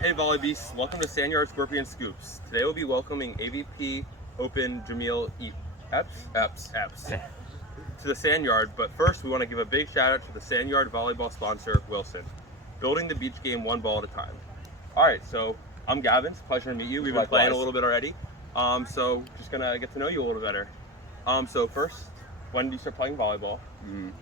Hey Volley Beasts, welcome to SandYard Scorpion Scoops. Today we'll be welcoming AVP Open Jameel Epps to the SandYard, but first we want to give a big shout out to the SandYard volleyball sponsor, Wilson, building the beach game one ball at a time. Alright, so I'm Gavin, it's a pleasure to meet you. We've been playing a little bit already, so just gonna get to know you a little better. So first, when did you start playing volleyball?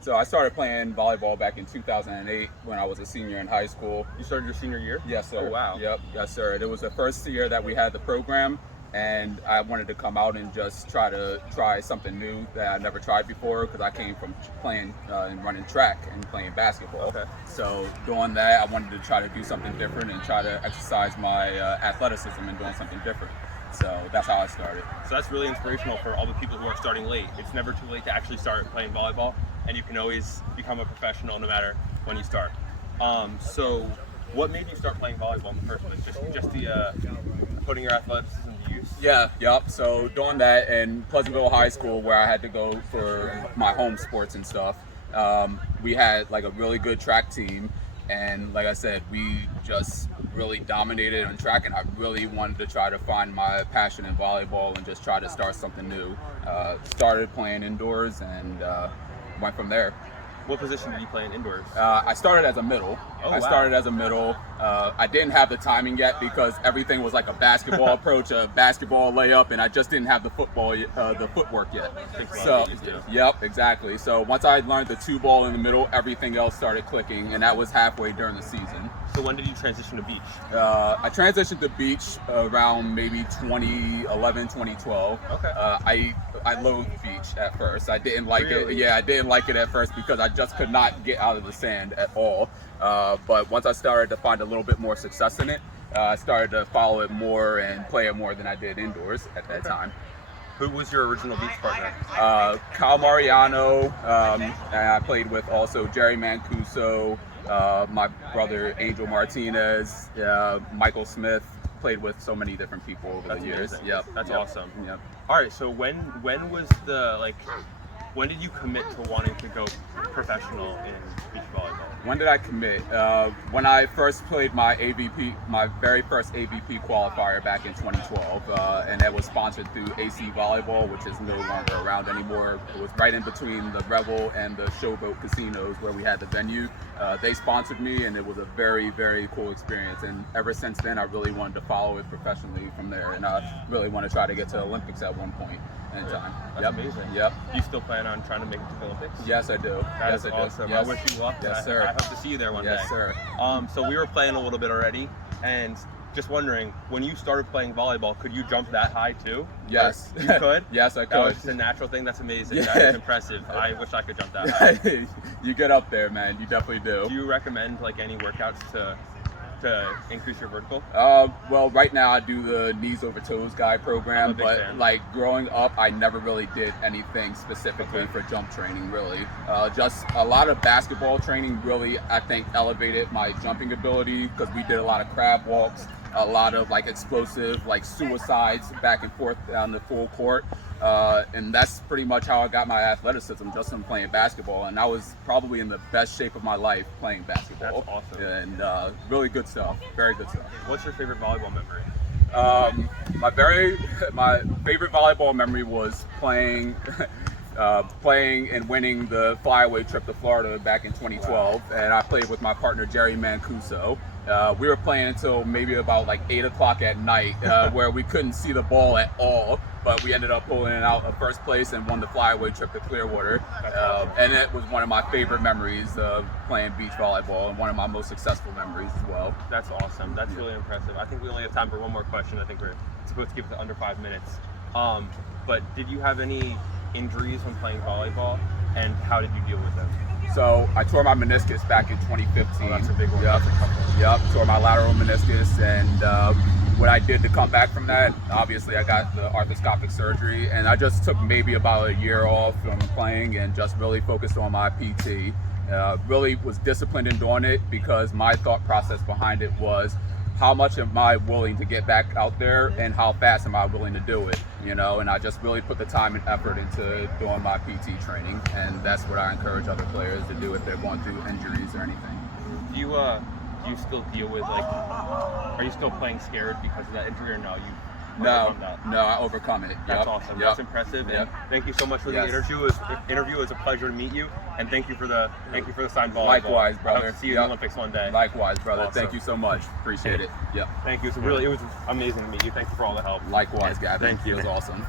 So I started playing volleyball back in 2008 when I was a senior in high school. You started your senior year? Yes, sir. Oh, wow. Yep, yes, sir. It was the first year that we had the program, and I wanted to come out and just try something new that I never tried before because I came from playing and running track and playing basketball. Okay. So doing that, I wanted to try to do something different and try to exercise my athleticism and doing something different. So that's how I started. So that's really inspirational for all the people who are starting late. It's never too late to actually start playing volleyball, and you can always become a professional no matter when you start. So what made you start playing volleyball in the first place? Just the putting your athleticism to use? Yeah, yep. So doing that in Pleasantville High School, where I had to go for my home sports and stuff, we had like a really good track team. And like I said, we just really dominated on track, and I really wanted to try to find my passion in volleyball and just try to start something new. Started playing indoors and went from there. What position did you play in indoors? I started as a middle. Oh, I wow. started as a middle. I didn't have the timing yet because everything was like a basketball approach, a basketball layup, and I just didn't have the footwork yet. So, yep, exactly. So once I learned the two ball in the middle, everything else started clicking, and that was halfway during the season. So when did you transition to beach? I transitioned to beach around maybe 2011, 2012. Okay. I loathed beach at first. I didn't like it. Really? Yeah, I didn't like it at first because I just could not get out of the sand at all. But once I started to find a little bit more success in it, I started to follow it more and play it more than I did indoors at that time. Who was your original beach partner? Kyle Mariano, and I played with also Jerry Mancuso, my brother Angel Martinez, Michael Smith. Played with so many different people over the years. Amazing. Yep, That's yep. awesome. Yep. All right, so when was when did you commit to wanting to go professional in beach volleyball? When did I commit? When I first played my very first AVP qualifier back in 2012, and that was sponsored through AC Volleyball, which is no longer around anymore. It was right in between the Revel and the Showboat casinos where we had the venue. They sponsored me, and it was a very, very cool experience. And ever since then, I really wanted to follow it professionally from there, and I really want to try to get to the Olympics at one point in time. That's amazing. Yep. Do you still plan on trying to make it to the Olympics? Yes, I do. That Yes, is I do. awesome. Yes. I wish you luck. Yes, sir. I hope to see you there one day. Yes, sir. So we were playing a little bit already, and just wondering, when you started playing volleyball, could you jump that high too? Yes. You could? Yes, I That was could. just a natural thing. That's amazing. Yeah. That is impressive. I wish I could jump that high. You get up there, man. You definitely do. Do you recommend like any workouts to increase your vertical? Well, right now I do the knees over toes guy I'm a program, big but fan. like growing up, I never really did anything specifically for jump training. Really, just a lot of basketball training. Really, I think elevated my jumping ability because we did a lot of crab walks, a lot of like explosive like suicides back and forth down the full court. And that's pretty much how I got my athleticism, just from playing basketball. And I was probably in the best shape of my life playing basketball. That's awesome. And really good stuff, very good stuff. What's your favorite volleyball memory? My favorite volleyball memory was playing and winning the flyaway trip to Florida back in 2012. And I played with my partner Jerry Mancuso. We were playing until maybe about like 8 o'clock at night, where we couldn't see the ball at all. But we ended up pulling it out of first place and won the flyaway trip to Clearwater. And it was one of my favorite memories of playing beach volleyball, and one of my most successful memories as well. That's awesome. That's really impressive. I think we only have time for one more question. I think we're supposed to keep it to under 5 minutes. But did you have any injuries when playing volleyball, and how did you deal with them? So I tore my meniscus back in 2015. Oh, that's a big one. Yep. That's a tough one. Yep, tore my lateral meniscus, and what I did to come back from that, obviously I got the arthroscopic surgery, and I just took maybe about a year off from playing and just really focused on my PT. Really was disciplined in doing it because my thought process behind it was, how much am I willing to get back out there, and how fast am I willing to do it, you know? And I just really put the time and effort into doing my PT training, and that's what I encourage other players to do if they're going through injuries or anything. Do do you still deal with like? Are you still playing scared because of that injury, or no? You No, overcome that? no, I overcome it. That's awesome. That's impressive. Yep. And thank you so much for the Yes. interview. It was a pleasure to meet you, and thank you for the signed volleyball. Likewise, brother. I hope to see you in the Olympics one day. Likewise, brother. Awesome. Thank you so much. Appreciate it. Yep. Thank you. It was amazing to meet you. Thank you for all the help. Likewise, Gavin. Thank you. It was awesome.